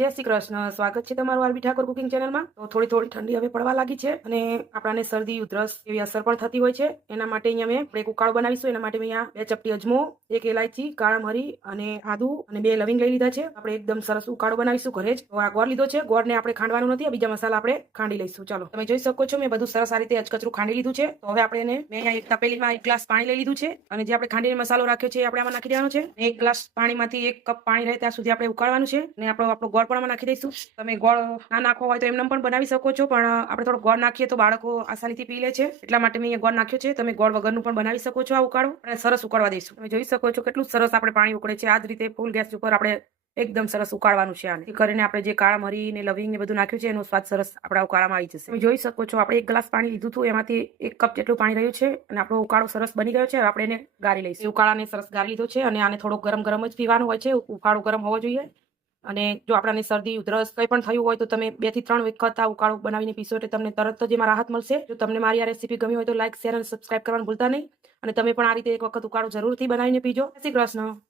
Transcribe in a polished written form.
જય શ્રી કૃષ્ણ. સ્વાગત છે તમારું આરબી ઠાકોર કુકિંગ ચેનલમાં. તો થોડી ઠંડી હવે પડવા લાગી છે અને આપણાને શરદી ઉધરસ એવી અસર પણ થતી હોય છે. એના માટે અહીંયા મેં એક ઉકાળો બનાવીશું. એના માટે મેં અહીંયા 2 ચપટી અજમો, 1 ઇલાયચી, કાળા મરી અને આદુ અને 2 લવિંગ લઈ લીધા છે. આપણે એકદમ સરસ ઉકાળો બનાવીશું ઘરે જ. તો આ ગોળ લીધો છે. ગોળને આપણે ખાંડવાનું નથી, બીજા મસાલા આપણે ખાંડી લઈશું. ચાલો, તમે જોઈ શકો છો મેં બધું સરસ આ રીતે અચકચરું ખાંડી લીધું છે. તો હવે આપણે મેં અહીંયા એક તપેલીમાં 1 ગ્લાસ પાણી લઈ લીધું છે અને જે આપણે ખાંડીને મસાલો રાખ્યો છે એ આપણે આમાં નાખી દેવાનો છે. 1 ગ્લાસ પાણીમાંથી 1 કપ પાણી રહે ત્યાં સુધી આપણે ઉકાળવાનું છે અને આપણો ગોળ પણ આમાં નાખી દઈશું. તમે ગોળ ના નાખવો હોય તો એમને પણ બનાવી શકો છો, પણ આપણે થોડો ગોળ નાખીએ તો બાળકો આસાનીથી પી લે છે, એટલા માટે મેં અહીંયા ગોળ નાખ્યો છે. તમે ગોળ વગરનું પણ બનાવી શકો છો આ ઉકાળો અને સરસ ઉકાળવા દઈશું. તમે જોઈ શકો છો કેટલું સરસ આપણે પાણી ઉકળે છે. આ જ રીતે ફૂલ ગેસ ઉપર આપણે એકદમ સરસ ઉકાળવાનું છે. આને કરીને આપણે જે કાળા મરી ને લવિંગ ને બધું નાખ્યું છે એનો સ્વાદ સરસ આપણા ઉકાળામાં આવી જશે. તમે જોઈ શકો છો આપણે 1 ગ્લાસ પાણી લીધું હતું, એમાંથી 1 કપ જેટલું પાણી રહ્યું છે અને આપણો ઉકાળો સરસ બની ગયો છે. હવે આપણે એને ગાળી લઈશું. ઉકાળાને સરસ ગાળી લીધો છે અને આને થોડો ગરમ ગરમ જ પીવાનું હોય છે. ઉકાળો ગરમ હોવો જોઈએ. અને જો આપણાને શરદી ઉધરસ કંઈ પણ થયું હોય તો તમે 2 થી 3 વખત આ ઉકાળો બનાવીને પીશો એટલે તમને તરત જ એમાં રાહત મળશે. જો તમને મારી આ રેસીપી ગમી હોય તો લાઈક, શેર અને સબસ્ક્રાઇબ કરવાનું ભૂલતા નહીં અને તમે પણ આ રીતે એક વખત ઉકાળો જરૂરથી બનાવીને પીજો. જય શ્રી કૃષ્ણ.